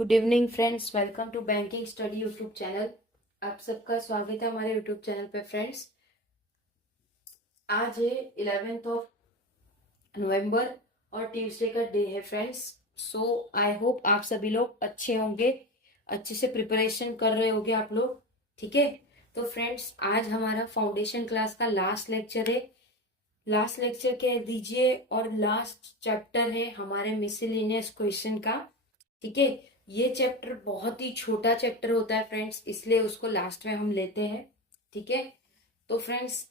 Good evening friends, welcome to banking study YouTube channel. आप सबका स्वागत है हमारे यूट्यूब चैनल पे। फ्रेंड्स, आज है 11th ऑफ नवंबर और ट्यूसडे का डे है फ्रेंड्स। सो आई होप आप सभी लोग अच्छे होंगे, अच्छे से प्रिपरेशन कर रहे होंगे आप लोग। ठीक है, तो फ्रेंड्स आज हमारा फाउंडेशन क्लास का लास्ट लेक्चर है। लास्ट लेक्चर कह दीजिए और लास्ट चैप्टर है हमारे मिसलेनियस क्वेश्चन का। ठीक है, ये चैप्टर बहुत ही छोटा चैप्टर होता है फ्रेंड्स, इसलिए उसको लास्ट में हम लेते हैं। ठीक है, तो फ्रेंड्स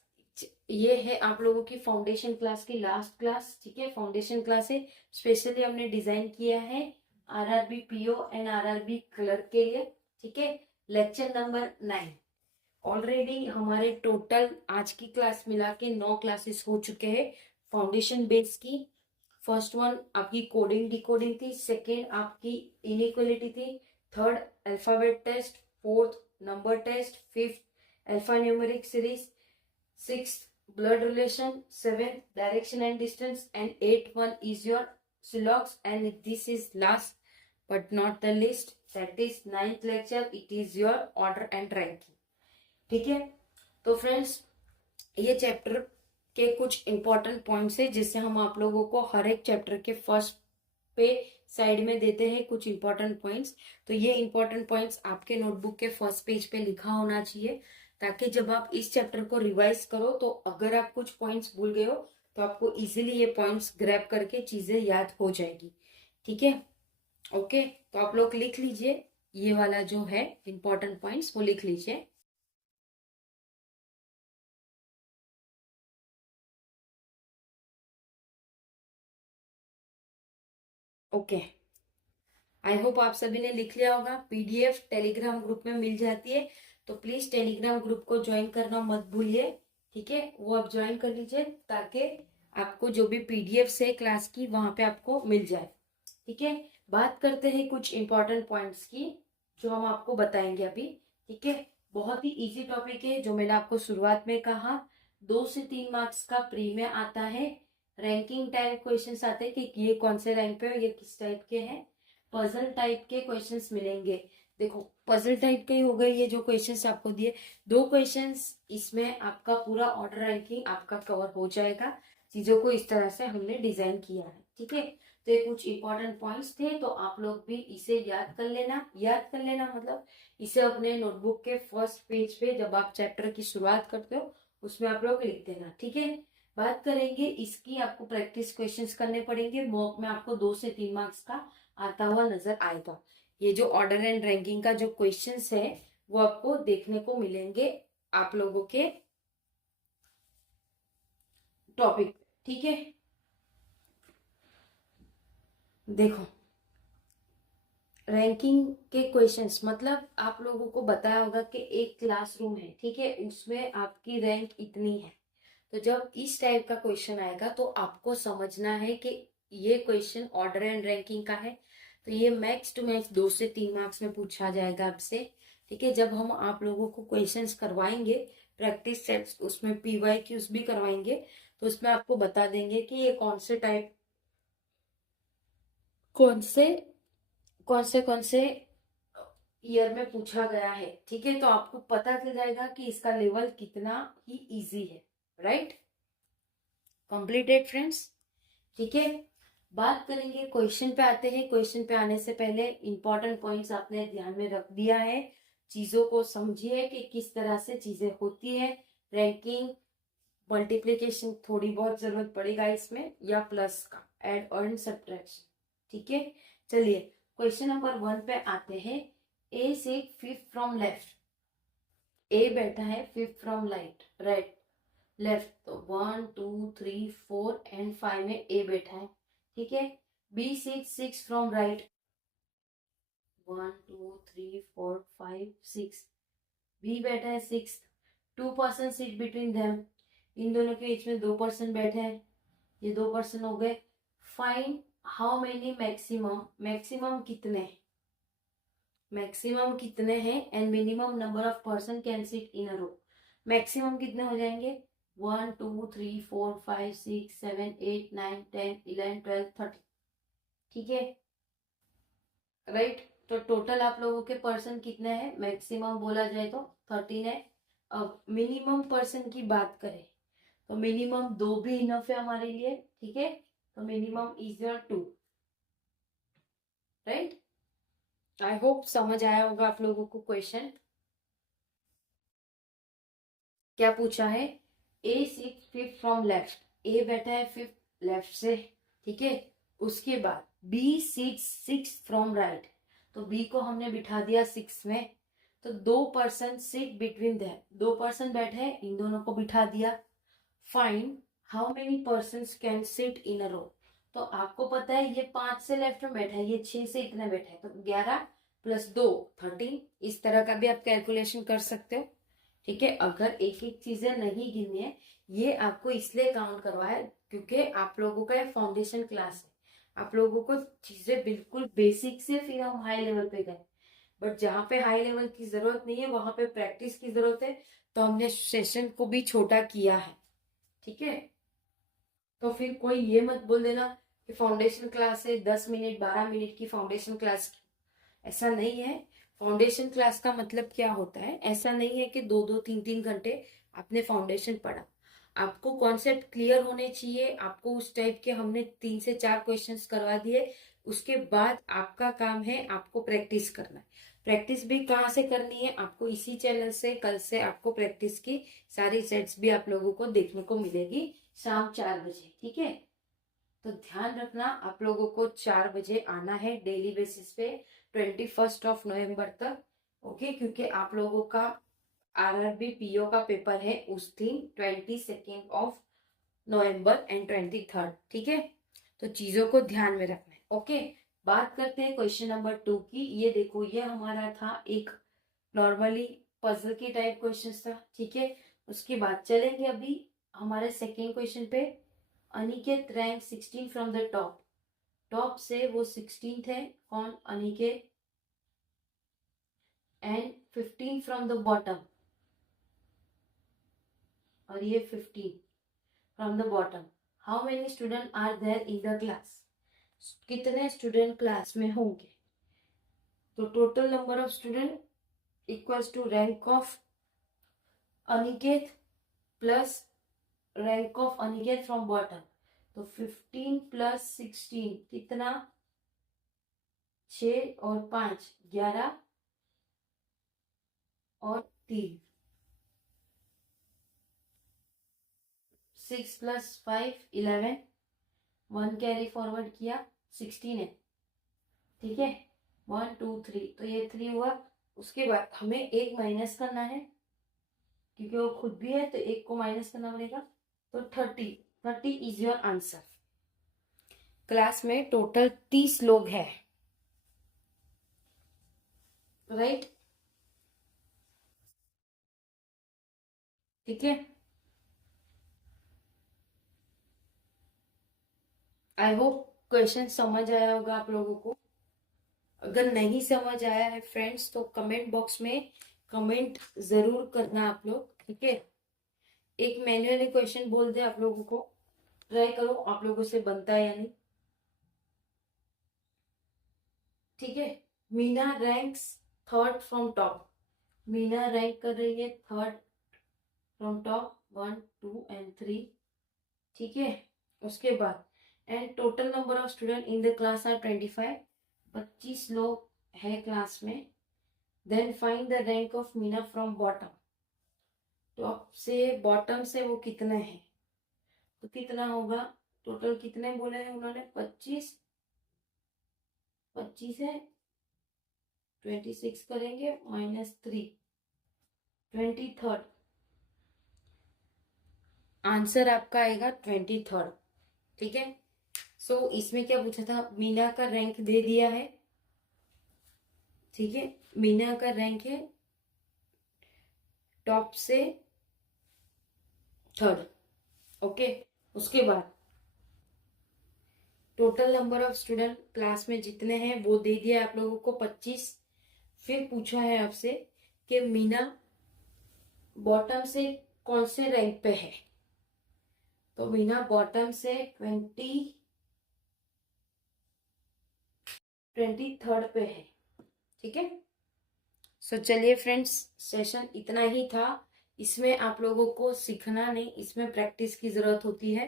ये है आप लोगों की फाउंडेशन क्लास की लास्ट क्लास। ठीक है, फाउंडेशन क्लास है, स्पेशली हमने डिजाइन किया है RRB PO and RRB clerk के लिए। ठीक है, लेक्चर नंबर 9। ऑलरेडी हमारे टोटल आज की क्लास मिला के 9 क्लासेस हो चुके हैं फाउंडेशन बेस की। फर्स्ट वन आपकी कोडिंग डिकोडिंग थी, सेकेंड आपकी इनइक्वलिटी थी, third alphabet test, fourth number test, fifth alphanumeric series, sixth blood relation, seventh direction and distance, and eight one is your syllogism, and this is last but not the list, that is 9th lecture, it is your order and ranking. ठीक है, तो friends ये chapter के कुछ important points है जिससे हम आप लोगों को हर एक चैप्टर के फर्स्ट पे साइड में देते हैं कुछ इंपॉर्टेंट पॉइंट्स। तो ये इंपॉर्टेंट पॉइंट्स आपके नोटबुक के फर्स्ट पेज पे लिखा होना चाहिए, ताकि जब आप इस चैप्टर को रिवाइज करो तो अगर आप कुछ पॉइंट्स भूल गए हो तो आपको इजीली ये पॉइंट्स ग्रैब करके चीजें याद हो जाएगी। ठीक है, ओके, तो आप लोग लिख लीजिए, ये वाला जो है इंपॉर्टेंट पॉइंट्स वो लिख लीजिए। ओके, आई होप आप सभी ने लिख लिया होगा। पीडीएफ टेलीग्राम ग्रुप में मिल जाती है, तो प्लीज टेलीग्राम ग्रुप को ज्वाइन करना मत भूलिए। ठीक है, वो आप ज्वाइन कर लीजिए ताकि आपको जो भी पीडीएफ है क्लास की वहां पे आपको मिल जाए। ठीक है, बात करते हैं कुछ इंपॉर्टेंट पॉइंट्स की जो हम आपको बताएंगे अभी। ठीक है, बहुत ही इजी टॉपिक है, जो मैंने आपको शुरुआत में कहा 2 से 3 मार्क्स का प्री में आता है। रैंकिंग टाइप क्वेश्चंस आते हैं कि ये कौन से रैंक पे हो, ये किस टाइप के हैं। पजल टाइप के क्वेश्चंस मिलेंगे। देखो, पजल टाइप के ही हो गए ये जो क्वेश्चंस आपको दिए, 2 क्वेश्चंस, इसमें आपका पूरा ऑर्डर रैंकिंग आपका कवर हो जाएगा। चीजों को इस तरह से हमने डिजाइन किया है। ठीक है, तो ये कुछ इंपॉर्टेंट पॉइंट्स थे, तो आप लोग भी इसे याद कर लेना। याद कर लेना मतलब इसे अपने नोटबुक के फर्स्ट पेज पे जब आप चैप्टर की शुरुआत करते हो उसमें आप लोग लिख देना। ठीक है, बात करेंगे इसकी, आपको प्रैक्टिस क्वेश्चंस करने पड़ेंगे। मॉक में आपको 2 से 3 मार्क्स का आता हुआ नजर आएगा। ये जो ऑर्डर एंड रैंकिंग का जो क्वेश्चंस है वो आपको देखने को मिलेंगे आप लोगों के टॉपिक। ठीक है, देखो, रैंकिंग के क्वेश्चंस मतलब आप लोगों को बताया होगा कि एक क्लासरूम है, ठीक है, उसमें आपकी रैंक इतनी है। तो जब इस टाइप का क्वेश्चन आएगा तो आपको समझना है कि ये क्वेश्चन ऑर्डर एंड रैंकिंग का है, तो ये मैक्स टू मैक्स 2 से 3 मार्क्स में पूछा जाएगा आपसे। ठीक है, जब हम आप लोगों को क्वेश्चंस करवाएंगे प्रैक्टिस सेट्स, उसमें पीवाईक्यूज भी करवाएंगे, तो उसमें आपको बता देंगे कि ये कौन से कौन से ईयर में पूछा गया है। ठीक है, तो आपको पता चल जाएगा कि इसका लेवल कितना ही इजी है। Right, completed friends. ठीक है, बात करेंगे क्वेश्चन पे आते हैं। क्वेश्चन पे आने से पहले इंपॉर्टेंट पॉइंट्स आपने ध्यान में रख दिया है, चीजों को समझिए कि किस तरह से चीजें होती है। रैंकिंग, मल्टीप्लीकेशन थोड़ी बहुत जरूरत पड़ेगा इसमें, या प्लस का एड और सब्ट्रैक्शन। ठीक है, चलिए क्वेश्चन नंबर 1 पे आते हैं। ए से फिफ्थ फ्रॉम लेफ्ट, ए बैठा है फिफ्थ फ्रॉम राइट लेफ्ट, तो 1 2 3 4 एंड 5 में ए बैठा है। ठीक है, B six from right, 1 2 3 4 5 6, B बैठा है six, 2 person seat between them, इन दोनों के बीच में 2 पर्सन बैठे हैं, ये 2 पर्सन हो गए। Find how many maximum, maximum कितने हैं and minimum number of person can sit in a row. Maximum कितने हो जाएंगे, 1 2 3 4 5 6 7 8 9 10 11 12 13। ठीक है, राइट, तो टोटल आप लोगों के पर्सन कितने हैं, मैक्सिमम बोला जाए तो 13 है। अब मिनिमम पर्सन की बात करें तो मिनिमम 2 भी इनफ है हमारे लिए, ठीक है। तो minimum is 2, right. I hope समझ आया होगा आप लोगों को क्वेश्चन। क्या पूछा है, A seat fifth from left, A बैठा है फिफ्थ लेफ्ट से, ठीक है। उसके बाद B seat six from right, तो बी को हमने बिठा दिया सिक्स में। तो 2 person sit between them, 2 person बैठे हैं, इन दोनों को बिठा दिया। Find how many person can sit in a row, तो आपको पता है ये 5 से लेफ्ट में बैठा है, ये 6 से इतने बैठे हैं, तो 11 + 2 13। इस तरह का भी आप कैलकुलेशन कर सकते हो, ठीक है। अगर एक एक चीजें नहीं गिनी है, ये आपको इसलिए काउंट करवाया क्योंकि आप लोगों का फाउंडेशन क्लास है, आप लोगों को चीजें बिल्कुल बेसिक से फिर हम हाई लेवल पे गए। बट जहाँ पे हाई लेवल की जरूरत नहीं है वहां पे प्रैक्टिस की जरूरत है, तो हमने सेशन को भी छोटा किया है, ठीक है। तो फिर कोई ये मत बोल देना कि फाउंडेशन क्लास है 10 मिनट 12 मिनट की फाउंडेशन क्लास, ऐसा नहीं है। फाउंडेशन क्लास का मतलब क्या होता है, ऐसा नहीं है कि 2-2 3-3 घंटे आपने फाउंडेशन पढ़ा। आपको कॉन्सेप्ट क्लियर होने चाहिए, आपको उस टाइप के हमने 3 से 4 क्वेश्चंस करवा दिए। उसके बाद आपका काम है आपको प्रैक्टिस करना है। प्रैक्टिस भी कहाँ से करनी है, आपको इसी चैनल से कल से आपको प्रैक्टिस की सारी सेट्स भी आप लोगों को देखने को मिलेगी शाम 4 बजे, ठीक है। तो ध्यान रखना आप लोगों को 4 बजे आना है डेली बेसिस पे 21 नवंबर तक, ओके। क्योंकि आप लोगों का आरआरबी पीओ का पेपर है उस दिन 22 नवंबर एंड 23, ठीक है। तो चीजों को ध्यान में रखना है, ओके। बात करते हैं क्वेश्चन नंबर 2 की। ये देखो, ये हमारा था एक नॉर्मली पजल की टाइप क्वेश्चन था, ठीक है। उसके बाद चलेंगे अभी हमारे सेकेंड क्वेश्चन पे। Aniket rank 16 from the top, top से वो 16th है, कौन, Aniket. And 15 from the bottom, और ये 15 from the bottom. How many student are there in the class, कितने स्टूडेंट क्लास में होंगे। तो total number of student equals to rank of Aniket plus rank of Aniket from bottom. तो 15 + 16 कितना, 6 और 5 11 और 3, 6 + 5 11, 1 कैरी फॉरवर्ड किया 16 है, ठीक है। 1 2 3, तो ये 3 हुआ। उसके बाद हमें एक माइनस करना है क्योंकि वो खुद भी है, तो एक को माइनस करना पड़ेगा। तो 30 इज योर आंसर। क्लास में टोटल 30 लोग हैं, राइट, ठीक है। आई होप क्वेश्चन समझ आया होगा आप लोगों को। अगर नहीं समझ आया है फ्रेंड्स तो कमेंट बॉक्स में कमेंट जरूर करना आप लोग, ठीक है। एक मैन्युअली क्वेश्चन बोल दे आप लोगों को, ट्राई करो आप लोगों से बनता है या नहीं, ठीक है। Meena ranks third from top, Meena rank कर रही है थर्ड फ्रॉम टॉप, 1 2 एंड 3, ठीक है। उसके बाद and total number of student in the class are 25, 25 लोग है क्लास में। Then find the rank of Meena from bottom, top से बॉटम से वो कितने हैं, तो कितना होगा, टोटल कितने बोले हैं उन्होंने, 25, 25 है, 26 करेंगे -3, 23, आंसर आपका आएगा 23, ठीक है। सो इसमें क्या पूछा था, मीना का रैंक दे दिया है, ठीक है। मीना का रैंक है टॉप से थर्ड, ओके। उसके बाद total number of student class में जितने हैं वो दे दिया आप लोगों को 25। फिर पूछा है आपसे कि मीना बॉटम से कौन से रैंक पे है, तो मीना बॉटम से 23rd पे है, ठीक है। सो चलिए फ्रेंड्स, सेशन इतना ही था। इसमें आप लोगों को सीखना नहीं, इसमें प्रैक्टिस की जरूरत होती है।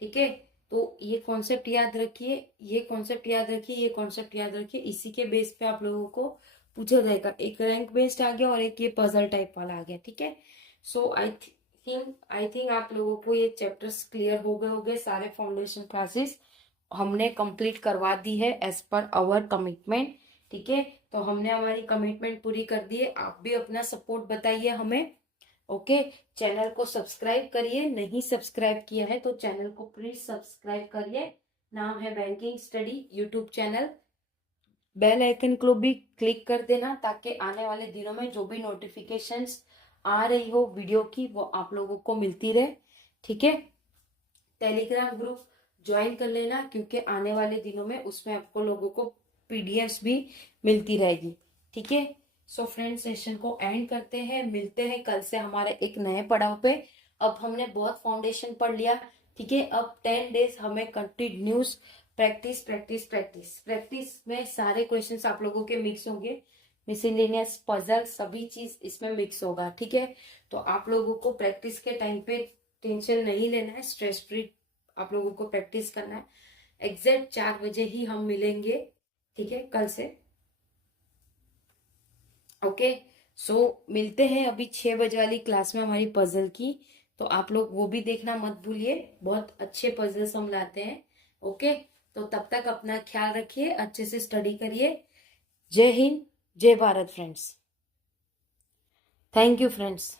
ठीक है, तो ये कॉन्सेप्ट याद रखिए, ये कॉन्सेप्ट याद रखिए, ये कॉन्सेप्ट याद रखिए। इसी के बेस पे आप लोगों को पूछा जाएगा। एक रैंक बेस्ड आ गया और एक ये पजल टाइप वाला आ गया। ठीक है, सो आई थिंक आप लोगों को ये चैप्टर्स क्लियर हो गए होंगे। सारे फाउंडेशन क्लासेस हमने कंप्लीट करवा दी है एज पर आवर कमिटमेंट। ठीक है, तो हमने हमारी कमिटमेंट पूरी कर दी है। आप भी अपना सपोर्ट बताइए हमें। ओके, चैनल को सब्सक्राइब करिए, नहीं सब्सक्राइब किया है तो चैनल को प्लीज सब्सक्राइब करिए। नाम है banking study YouTube channel. Bell icon को भी क्लिक कर देना ताकि आने वाले दिनों में जो भी नोटिफिकेशंस आ रही हो वीडियो की वो आप लोगों को मिलती रहे। ठीक है, टेलीग्राम ग्रुप ज्वाइन कर लेना क्योंकि आने वाले दिनों में उसमें आपको लोगों को पीडीएफ्स भी मिलती रहेगी। ठीक है, सो फ्रेंड सेशन को एंड करते हैं, मिलते हैं कल से हमारे एक नए पड़ाव पे। अब हमने बहुत फाउंडेशन पढ़ लिया। ठीक है, अब 10 डेज हमें continuous practice practice practice practice में सारे क्वेश्चंस आप लोगों के मिक्स होंगे। मिसलेनियस पजल सभी चीज इसमें मिक्स होगा। ठीक है, तो आप लोगों को प्रैक्टिस के टाइम पे टेंशन नहीं लेना है, स्ट्रेस फ्री आप लोगों को प्रैक्टिस करना है। एग्जैक्ट 4 बजे ही हम मिलेंगे। ठीक है, कल से। ओके, सो मिलते हैं अभी 6 बजे वाली क्लास में हमारी पजल की। तो आप लोग वो भी देखना मत भूलिए, बहुत अच्छे पजल्स हम लाते हैं। ओके, तो तब तक अपना ख्याल रखिए, अच्छे से स्टडी करिए। जय हिंद, जय Bharat friends. Thank you friends.